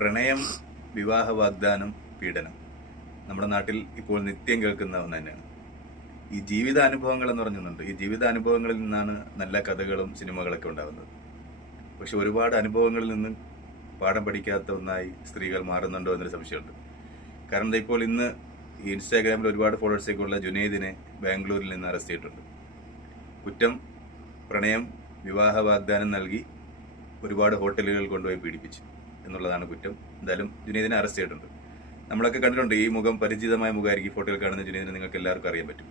പ്രണയം വിവാഹ വാഗ്ദാനം പീഡനം. നമ്മുടെ നാട്ടിൽ ഇപ്പോൾ നിത്യം കേൾക്കുന്ന ഒന്ന് തന്നെയാണ്. ഈ ജീവിതാനുഭവങ്ങൾ എന്ന് പറഞ്ഞുണ്ട് ഈ ജീവിതാനുഭവങ്ങളിൽ നിന്നാണ് നല്ല കഥകളും സിനിമകളൊക്കെ ഉണ്ടാകുന്നത്. പക്ഷെ ഒരുപാട് അനുഭവങ്ങളിൽ നിന്ന് പാഠം പഠിക്കാത്ത ഒന്നായി സ്ത്രീകൾ മാറുന്നുണ്ടോ എന്നൊരു സംശയമുണ്ട്. കാരണം ഇപ്പോൾ ഇന്ന് ഈ ഇൻസ്റ്റാഗ്രാമിൽ ഒരുപാട് ഫോളോവേഴ്സൊക്കെ ഉള്ള ജുനൈദിനെ ബാംഗ്ലൂരിൽ നിന്ന് അറസ്റ്റ് ചെയ്തിട്ടുണ്ട്. കുറ്റം പ്രണയം വിവാഹ വാഗ്ദാനം നൽകി ഒരുപാട് ഹോട്ടലുകൾ കൊണ്ടുപോയി പീഡിപ്പിച്ചു. എന്നുള്ളതാണ് കുറ്റം. എന്തായാലും ജുനീദിനെ അറസ്റ്റ് ചെയ്തിട്ടുണ്ട്. നമ്മളൊക്കെ കണ്ടിട്ടുണ്ട് ഈ മുഖം പരിചിതമായ മുഖമായിരിക്കും ഫോട്ടോയിൽ കാണുന്ന ജുനീദിനെ നിങ്ങൾക്ക് എല്ലാവർക്കും അറിയാൻ പറ്റും.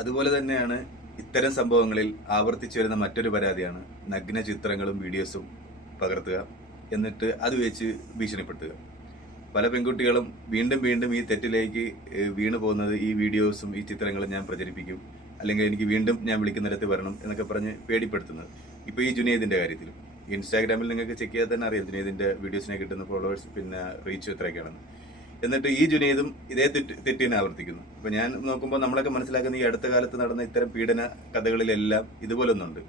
അതുപോലെ തന്നെയാണ് ഇത്തരം സംഭവങ്ങളിൽ ആവർത്തിച്ചു വരുന്ന മറ്റൊരു പരാതിയാണ് നഗ്ന ചിത്രങ്ങളും വീഡിയോസും പകർത്തുക എന്നിട്ട് അത് വെച്ച് ഭീഷണിപ്പെടുത്തുക. പല പെൺകുട്ടികളും വീണ്ടും വീണ്ടും ഈ തെറ്റിലേക്ക് വീണു പോകുന്നത് ഈ വീഡിയോസും ഈ ചിത്രങ്ങളും ഞാൻ പ്രചരിപ്പിക്കും. അല്ലെങ്കിൽ എനിക്ക് വീണ്ടും ഞാൻ വിളിക്കുന്നിടത്ത് വരണം എന്നൊക്കെ പറഞ്ഞ് പേടിപ്പെടുത്തുന്നത്. ഇപ്പോൾ ഈ ജുനീദിന്റെ കാര്യത്തിലും. ഇൻസ്റ്റാഗ്രാമിൽ നിങ്ങൾക്ക് ചെക്ക് ചെയ്താൽ തന്നെ അറിയാം ജുനീദിന്റെ വീഡിയോസിനെ കിട്ടുന്ന ഫോളോവേഴ്സ് പിന്നെ റീച്ച് എത്രയൊക്കെയാണെന്ന് എന്നിട്ട് ഈ ജുനീദും ഇതേ തെറ്റ് തെറ്റിനെ ആവർത്തിക്കുന്നു. അപ്പൊ ഞാൻ നോക്കുമ്പോൾ നമ്മളൊക്കെ മനസ്സിലാക്കുന്ന ഈ അടുത്ത കാലത്ത് നടന്ന ഇത്തരം പീഡന കഥകളിലെല്ലാം ഇതുപോലൊന്നുണ്ട്.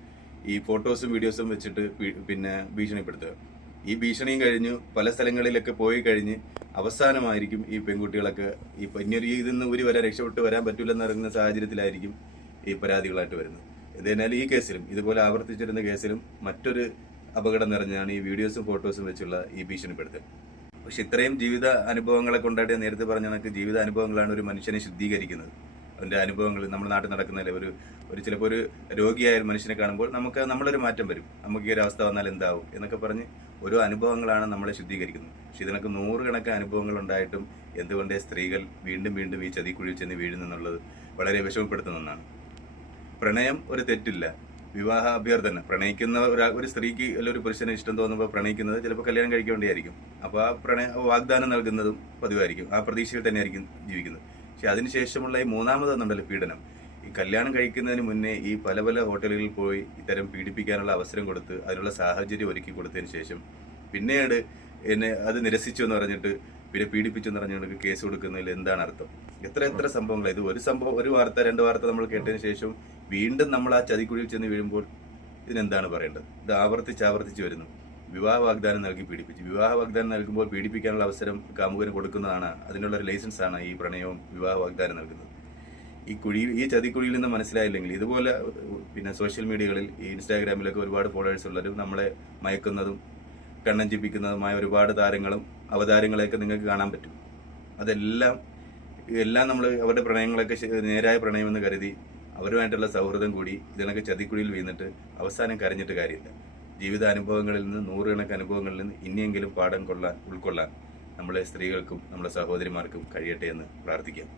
ഈ ഫോട്ടോസും വീഡിയോസും വെച്ചിട്ട് പിന്നെ ഭീഷണിപ്പെടുത്തുക. ഈ ഭീഷണിയും കഴിഞ്ഞു പല സ്ഥലങ്ങളിലൊക്കെ പോയി കഴിഞ്ഞ് അവസാനമായിരിക്കും ഈ പെൺകുട്ടികളൊക്കെ ഈ ഇനിയൊരു ഇതിൽ നിന്ന് ഊരി വരാൻ രക്ഷപ്പെട്ട് വരാൻ പറ്റൂലെന്ന് ഇറങ്ങുന്ന സാഹചര്യത്തിലായിരിക്കും ഈ പരാതികളായിട്ട് വരുന്നത്. എന്നാൽ ഈ കേസിലും ഇതുപോലെ ആവർത്തിച്ചിരുന്ന കേസിലും മറ്റൊരു അപകടം നിറഞ്ഞാണ് ഈ വീഡിയോസും ഫോട്ടോസും വെച്ചുള്ള ഈ ഭീഷണിപ്പെടുത്തൽ പക്ഷെ ഇത്രയും ജീവിത അനുഭവങ്ങളെ കൊണ്ടായിട്ട് നേരത്തെ പറഞ്ഞ കണക്ക് ജീവിത അനുഭവങ്ങളാണ് ഒരു മനുഷ്യനെ ശുദ്ധീകരിക്കുന്നത്. അവന്റെ അനുഭവങ്ങൾ നമ്മുടെ നാട്ടിൽ നടക്കുന്നതിൽ ഒരു ഒരു ചിലപ്പോൾ ഒരു രോഗിയായ ഒരു മനുഷ്യനെ കാണുമ്പോൾ നമുക്ക് നമ്മളൊരു മാറ്റം വരും. നമുക്ക് ഈ ഒരു അവസ്ഥ വന്നാൽ എന്താവും എന്നൊക്കെ പറഞ്ഞ് ഓരോ അനുഭവങ്ങളാണ് നമ്മളെ ശുദ്ധീകരിക്കുന്നത്. പക്ഷെ ഇതിനൊക്കെ നൂറുകണക്കിന് അനുഭവങ്ങൾ ഉണ്ടായിട്ടും എന്തുകൊണ്ട് സ്ത്രീകൾ വീണ്ടും വീണ്ടും ഈ ചതിക്കുഴിയിൽ ചെന്ന് വീഴുന്നെന്നുള്ളത് വളരെ വിഷമപ്പെടുത്തുന്ന ഒന്നാണ്. പ്രണയം ഒരു തെറ്റില്ല. വിവാഹ അഭ്യർത്ഥന പ്രണയിക്കുന്ന ഒരു ഒരു സ്ത്രീക്ക് അല്ലെങ്കിൽ ഒരു പുരുഷന് ഇഷ്ടം തോന്നുമ്പോൾ പ്രണയിക്കുന്നത് ചിലപ്പോൾ കല്യാണം കഴിക്കാൻ വേണ്ടിയായിരിക്കും അപ്പോൾ ആ പ്രണയ വാഗ്ദാനം നൽകുന്നതും പതിവായിരിക്കും. ആ പ്രതീക്ഷയിൽ തന്നെയായിരിക്കും ജീവിക്കുന്നത്. പക്ഷെ അതിനുശേഷമുള്ള ഈ മൂന്നാമതെന്നുണ്ടല്ലോ പീഡനം. ഈ കല്യാണം കഴിക്കുന്നതിന് മുന്നേ ഈ പല പല ഹോട്ടലുകളിൽ പോയി ഇത്തരം പീഡിപ്പിക്കാനുള്ള അവസരം കൊടുത്ത് അതിനുള്ള സാഹചര്യം ഒരുക്കി കൊടുത്തതിന് ശേഷം പിന്നീട് എന്നെ അത് നിരസിച്ചു എന്ന് പറഞ്ഞിട്ട് പിന്നെ പീഡിപ്പിച്ചു എന്ന് പറഞ്ഞുകൊണ്ട് കേസ് കൊടുക്കുന്നതിൽ എന്താണ് അർത്ഥം? എത്ര എത്ര സംഭവങ്ങൾ ഇത് ഒരു സംഭവം ഒരു വാർത്ത രണ്ട് വാർത്ത നമ്മൾ കേട്ടതിന് ശേഷം വീണ്ടും നമ്മൾ ആ ചതിക്കുഴിയിൽ ചെന്ന് വീഴുമ്പോൾ ഇതിനെന്താണ് പറയേണ്ടത്? ഇത് ആവർത്തിച്ച് ആവർത്തിച്ച് വരുന്നു. വിവാഹ വാഗ്ദാനം നൽകി പീഡിപ്പിച്ചു. വിവാഹ വാഗ്ദാനം നൽകുമ്പോൾ പീഡിപ്പിക്കാനുള്ള അവസരം കാമുകന് കൊടുക്കുന്നതാണ്. അതിനുള്ള ഒരു ലൈസൻസ് ആണ് ഈ പ്രണയവും വിവാഹ വാഗ്ദാനം നൽകുന്നത്. ഈ കുഴിയിൽ ഈ ചതിക്കുഴിയിൽ നിന്ന് മനസ്സിലായില്ലെങ്കിൽ ഇതുപോലെ പിന്നെ സോഷ്യൽ മീഡിയകളിൽ ഈ ഇൻസ്റ്റാഗ്രാമിലൊക്കെ ഒരുപാട് ഫോളോവേഴ്സ് ഉള്ളവരും നമ്മളെ മയക്കുന്നതും കണ്ണഞ്ചിപ്പിക്കുന്നതുമായ ഒരുപാട് താരങ്ങളും അവതാരങ്ങളെയൊക്കെ നിങ്ങൾക്ക് കാണാൻ പറ്റും. അതെല്ലാം എല്ലാം നമ്മൾ അവരുടെ പ്രണയങ്ങളൊക്കെ നേരായ പ്രണയമെന്ന് കരുതി അവരുമായിട്ടുള്ള സൗഹൃദം കൂടി ഇതിനൊക്കെ ചതിക്കുഴിയിൽ വീണിട്ട് അവസാനം കരഞ്ഞിട്ട് കാര്യമില്ല. ജീവിതാനുഭവങ്ങളിൽ നിന്ന് നൂറുകണക്ക് അനുഭവങ്ങളിൽ നിന്ന് ഇനിയെങ്കിലും പാഠം കൊള്ളാൻ ഉൾക്കൊള്ളാൻ നമ്മളെ സ്ത്രീകൾക്കും നമ്മുടെ സഹോദരിമാർക്കും കഴിയട്ടെ എന്ന് പ്രാർത്ഥിക്കാം.